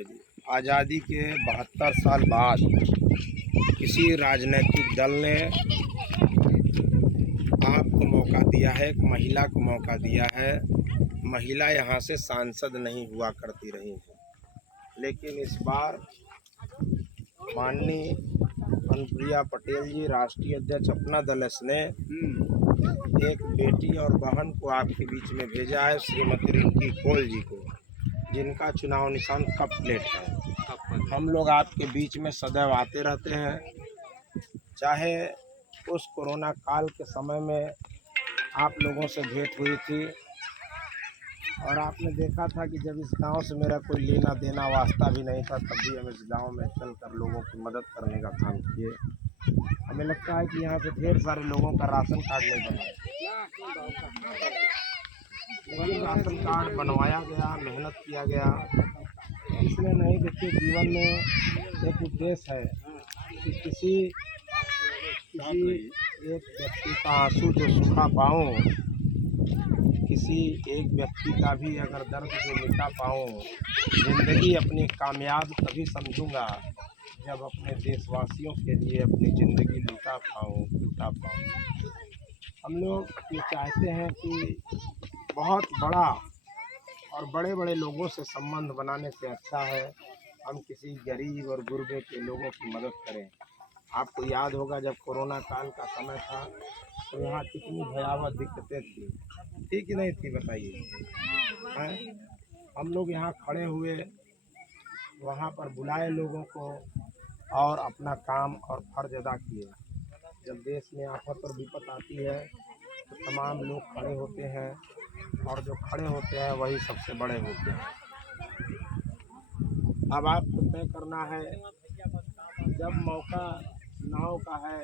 पे जी। आज़ादी के 72 साल बाद किसी राजनीतिक दल ने आपको मौका दिया है, एक महिला को मौका दिया है। महिला यहाँ से सांसद नहीं हुआ करती रही है, लेकिन इस बार माननीय अनुप्रिया पटेल जी, राष्ट्रीय अध्यक्ष अपना दल ने एक बेटी और बहन को आपके बीच में भेजा है, श्रीमती रिंकी कौल जी को, जिनका चुनाव निशान कप प्लेट है। हम लोग आपके बीच में सदैव आते रहते हैं, चाहे उस कोरोना काल के समय में आप लोगों से भेंट हुई थी और आपने देखा था कि जब इस गांव से मेरा कोई लेना देना वास्ता भी नहीं था, तब भी हम इस गांव में चलकर लोगों की मदद करने का काम किए। हमें लगता है कि यहाँ पे ढेर सारे लोगों का राशन कार्ड नहीं बना, लेकिन राशन कार्ड बनवाया गया, मेहनत किया गया। इसलिए नहीं, देखिए जीवन में एक उद्देश्य है कि किसी एक व्यक्ति का आंसू जो सूखा पाऊँ, किसी एक व्यक्ति का भी अगर दर्द जो मिटा पाऊँ। ज़िंदगी अपनी कामयाब तभी समझूंगा जब अपने देशवासियों के लिए अपनी ज़िंदगी लुटा पाऊँ। हम लोग ये चाहते हैं कि बहुत बड़ा और बड़े बड़े लोगों से संबंध बनाने से अच्छा है हम किसी गरीब और गुरबे के लोगों की मदद करें। आपको याद होगा जब कोरोना काल का समय था तो यहाँ कितनी भयावह दिक्कतें थी कि नहीं थी, बताइए। हम लोग यहाँ खड़े हुए, वहाँ पर बुलाए लोगों को और अपना काम और फर्ज अदा किए। जब देश में आफत और विपत आती है तो तमाम लोग खड़े होते हैं, और जो खड़े होते हैं वही सबसे बड़े होते हैं। अब आपको तय करना है, जब मौका चुनाव का है,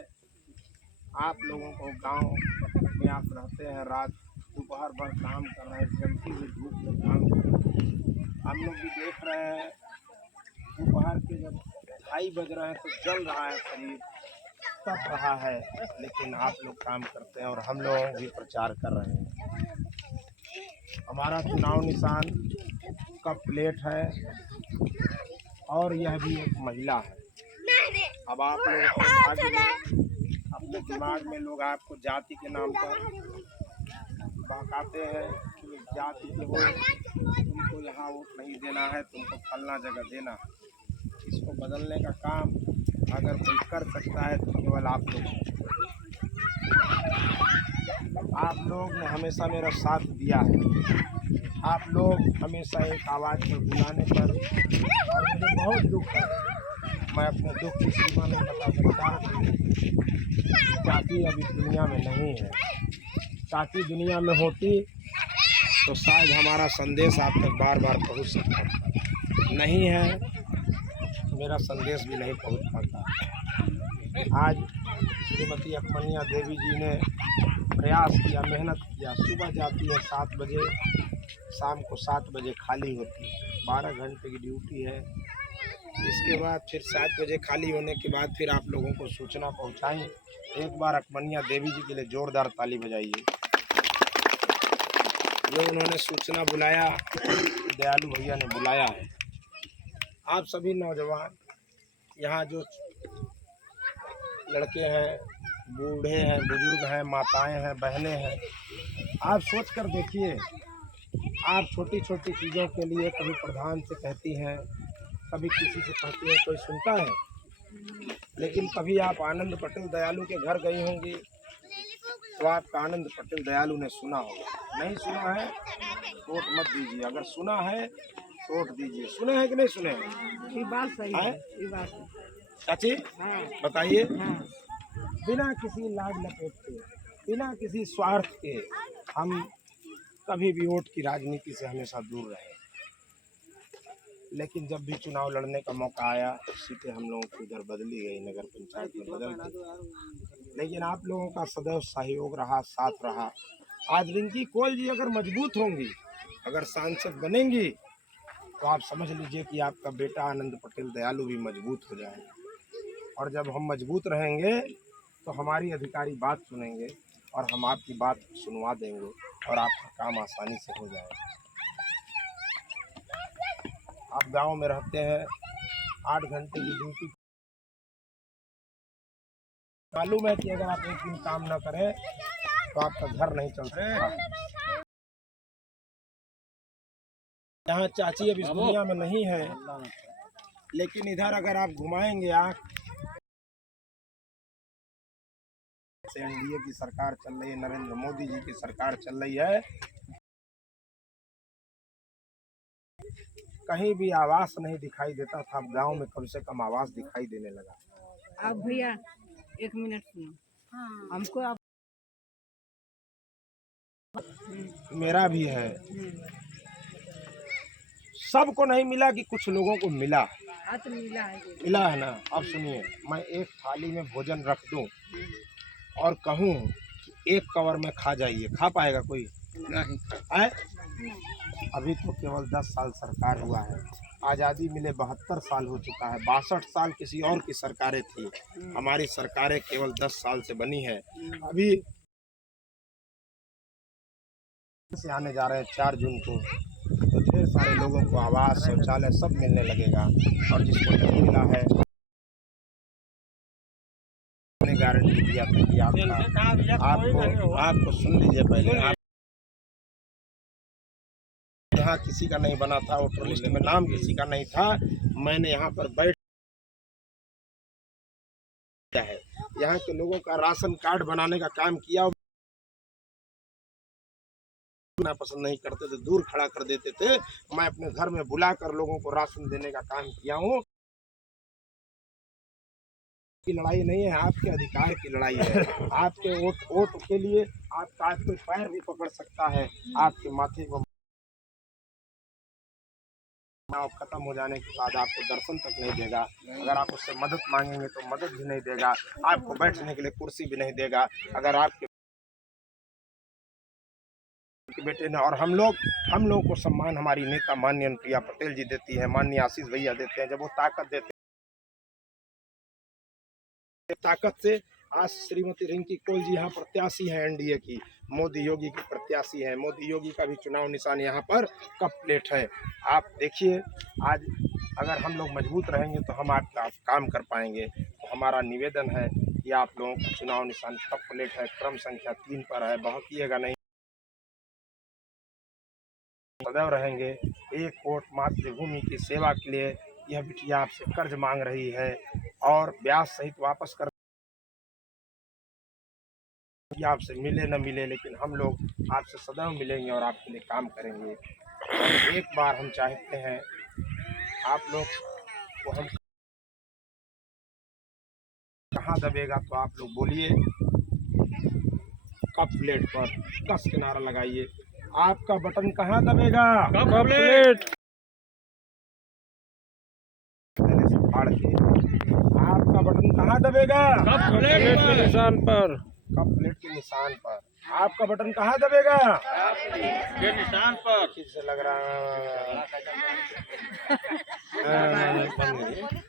आप लोगों को गांव में आप रहते हैं, रात दोपहर भर काम कर रहे हैं, जलती हुई धूप में काम कर रहे हैं। हम लोग भी देख रहे हैं, दोपहर के जब 2:30 बज रहे हैं तो जल रहा है शरीर, तप रहा है, लेकिन आप लोग काम करते हैं और हम लोग भी प्रचार कर रहे हैं। हमारा चुनाव निशान कप प्लेट है और यह भी एक महिला है। अब आप लोग अपने भाग्य में, अपने दिमाग में लोग आपको जाति के नाम पर बहकाते हैं कि जाति के हो, तुमको यहाँ वोट नहीं देना है, तुमको फलना जगह देना है। इसको बदलने का काम अगर कोई कर सकता है तो केवल आप लोग ने हमेशा मेरा साथ दिया है। आप लोग हमेशा एक आवाज़ पर बुलाने पर, और मुझे बहुत दुख है, मैं अपने दुख की सीमा नहीं बता सकता। चाची अभी दुनिया में नहीं है, चाची दुनिया में होती तो शायद हमारा संदेश आप तक बार बार पहुंच सकता था। नहीं है, मेरा संदेश भी नहीं पहुंच पाता। आज श्रीमती अकमनिया देवी जी ने प्रयास किया, मेहनत किया। सुबह जाती है 7 बजे, शाम को 7 बजे खाली होती है। 12 घंटे की ड्यूटी है। इसके बाद फिर 7 बजे खाली होने के बाद फिर आप लोगों को सूचना पहुंचाएं। एक बार अकमनिया देवी जी के लिए जोरदार ताली बजाइए। जो उन्होंने सूचना बुलाया, दयालु भैया ने बुलाया है। आप सभी नौजवान यहाँ जो लड़के हैं, बूढ़े हैं, बुजुर्ग हैं, माताएं हैं, बहनें हैं, आप सोच कर देखिए। आप छोटी छोटी चीज़ों के लिए कभी प्रधान से कहती हैं, कभी किसी से कहती हैं, कोई सुनता है? लेकिन कभी आप आनंद पटेल दयालु के घर गई होंगी तो आपका आनंद पटेल दयालु ने सुना होगा। नहीं सुना है वोट मत दीजिए, अगर सुना है वोट दीजिए। सुने हैं कि नहीं सुने हैं? ये बात सही है, ये बात है। चाची हाँ, बताइए। हाँ। बिना किसी लाड लपेट के, बिना किसी स्वार्थ के हम कभी भी वोट की राजनीति से हमेशा दूर रहे। लेकिन जब भी चुनाव लड़ने का मौका आया, सीटें हम लोगों की इधर बदली गई, नगर पंचायत में बदल गई, लेकिन आप लोगों का सदैव सहयोग रहा, साथ रहा। आज रिंकी कौल जी अगर मजबूत होंगी, अगर सांसद बनेंगी, तो आप समझ लीजिए कि आपका बेटा आनंद पटेल दयालु भी मजबूत हो जाएगा। और जब हम मजबूत रहेंगे तो हमारी अधिकारी बात सुनेंगे और हम आपकी बात सुनवा देंगे और आपका काम आसानी से हो जाएगा। आप गांव में रहते हैं, 8 घंटे की ड्यूटी, मालूम है कि अगर आप एक दिन काम न करें तो आपका घर नहीं चल सकता। यहाँ चाची अब इस दुनिया में नहीं है, लेकिन इधर अगर आप घुमाएंगे आँख, एनडीए की सरकार चल रही है, नरेंद्र मोदी जी की सरकार चल रही है, कहीं भी आवास नहीं दिखाई देता था, अब गांव में कम से कम आवास दिखाई देने लगा। अब भैया 1 मिनट सुनो, हमको आप मेरा भी है, सबको नहीं मिला कि कुछ लोगों को मिला, हाथ मिला है। मिला है ना। अब सुनिए, मैं एक थाली में भोजन रख दूं और कहूं कि एक कवर में खा जाइए, खा पाएगा कोई? नहीं है। अभी तो केवल 10 साल सरकार हुआ है, आज़ादी मिले 72 साल हो चुका है, 62 साल किसी और की सरकारें थी, हमारी सरकारें केवल 10 साल से बनी है। अभी से आने जा रहे हैं 4 जून को, तो ढेर सारे लोगों को आवास, शौचालय सब मिलने लगेगा, और जिसको नहीं मिला है ने गारंटी दिया था कि आपको सुन लीजिए पहले, आप यहाँ किसी का नहीं बना था, वोटर लिस्ट में नाम किसी का नहीं था, मैंने यहाँ पर बैठ है, यहाँ के लोगों का राशन कार्ड बनाने का काम किया, ना पसंद नहीं करते थे, दूर खड़ा कर देते थे, मैं अपने घर में बुलाकर लोगों को राशन देने का काम किया हूँ। की लड़ाई नहीं है, आपके अधिकार की लड़ाई है, आपके वोट के लिए आपका आज कोई पैर भी पकड़ सकता है, आपके माथे को खत्म हो जाने के बाद आपको दर्शन तक नहीं देगा, अगर आप उससे मदद मांगेंगे तो मदद भी नहीं देगा, आपको बैठने के लिए कुर्सी भी नहीं देगा, अगर आपके बेटे ने। और हम लोग को सम्मान हमारी नेता माननीय अनुप्रिया पटेल जी देती है, माननीय आशीष भैया देते हैं, जब वो ताकत देते हैं, ताकत से आज श्रीमती रिंकी कौल जी यहाँ प्रत्याशी है एनडीए की, मोदी योगी की प्रत्याशी है, मोदी योगी का भी चुनाव निशान यहाँ पर कप प्लेट है। आप देखिए, आज अगर हम लोग मजबूत रहेंगे तो हम आपका काम कर पाएंगे, तो हमारा निवेदन है कि आप लोगों का चुनाव निशान कप प्लेट है, क्रम संख्या 3 पर है, बहकिएगा नहीं, सदैव रहेंगे। एक वोट मातृभूमि की सेवा के लिए यह बिटिया आपसे कर्ज मांग रही है और ब्याज सहित वापस कर, आपसे मिले न मिले, लेकिन हम लोग आपसे सदैव मिलेंगे और आपके लिए काम करेंगे। और एक बार हम चाहते हैं आप लोग को, हम कहाँ दबेगा तो आप लोग बोलिए, कप प्लेट पर कस के नारा लगाइए, आपका बटन कहाँ दबेगा? कप प्लेट फाड़ के, आपका बटन कहाँ दबेगा? कप प्लेट के निशान पर, कप प्लेट के निशान पर। आपका बटन कहाँ दबेगा? के निशान पर। किससे लग रहा है?